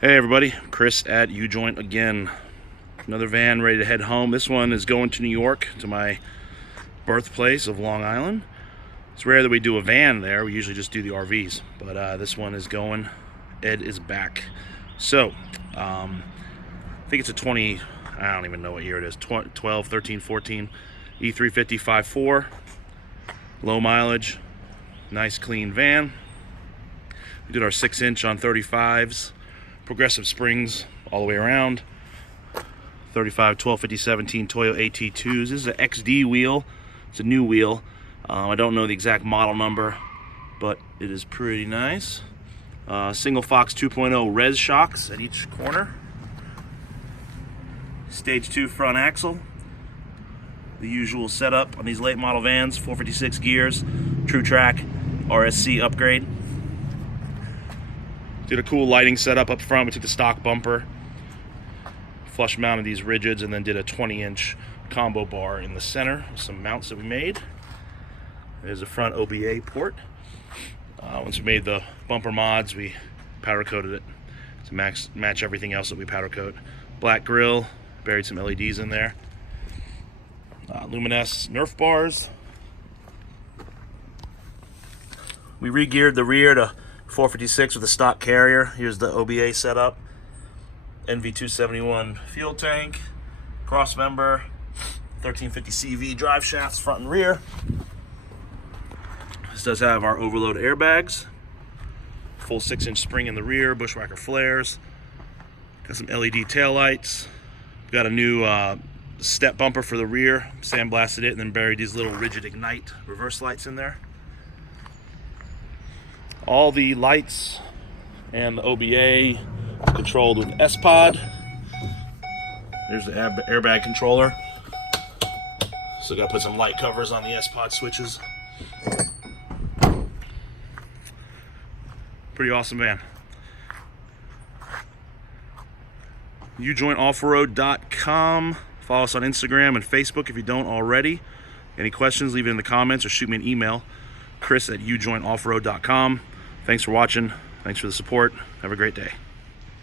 Hey everybody, Chris at U-Joint again. Another van ready to head home. This one is going to New York, to my birthplace of Long Island. It's rare that we do a van there. We usually just do the RVs, but this one is going. Ed is back. So, I think it's a 20, I don't even know what year it is, 12, 13, 14, E350 5.4, low mileage, nice clean van. We did our 6-inch on 35s. Progressive springs all the way around. 35, 12, 50, 17 Toyo AT2s. This is an XD wheel. It's a new wheel. I don't know the exact model number, but it is pretty nice. Single Fox 2.0 res shocks at each corner. Stage 2 front axle. The usual setup on these late model vans. 456 gears. True Track RSC upgrade. Did a cool lighting setup up front. We took the stock bumper, flush mounted these rigids, and then did a 20-inch combo bar in the center with some mounts that we made. There's a front OBA port. Once we made the bumper mods, we powder coated it to match everything else that we powder coat. Black grill, buried some LEDs in there. Aluminess nerf bars. We re-geared the rear to 456 with a stock carrier. Here's the OBA setup. NV271 fuel tank, cross member, 1350 CV drive shafts front and rear. This does have our overload airbags, full 6-inch spring in the rear, bushwhacker flares, got some LED taillights, got a new step bumper for the rear, sandblasted it, and then buried these little rigid ignite reverse lights in there. All the lights and the OBA controlled with sPOD. There's the airbag controller. So got to put some light covers on the sPOD switches. Pretty awesome van. ujointoffroad.com. Follow us on Instagram and Facebook if you don't already. Any questions, leave it in the comments or shoot me an email. Chris at ujointoffroad.com. Thanks for watching. Thanks for the support. Have a great day.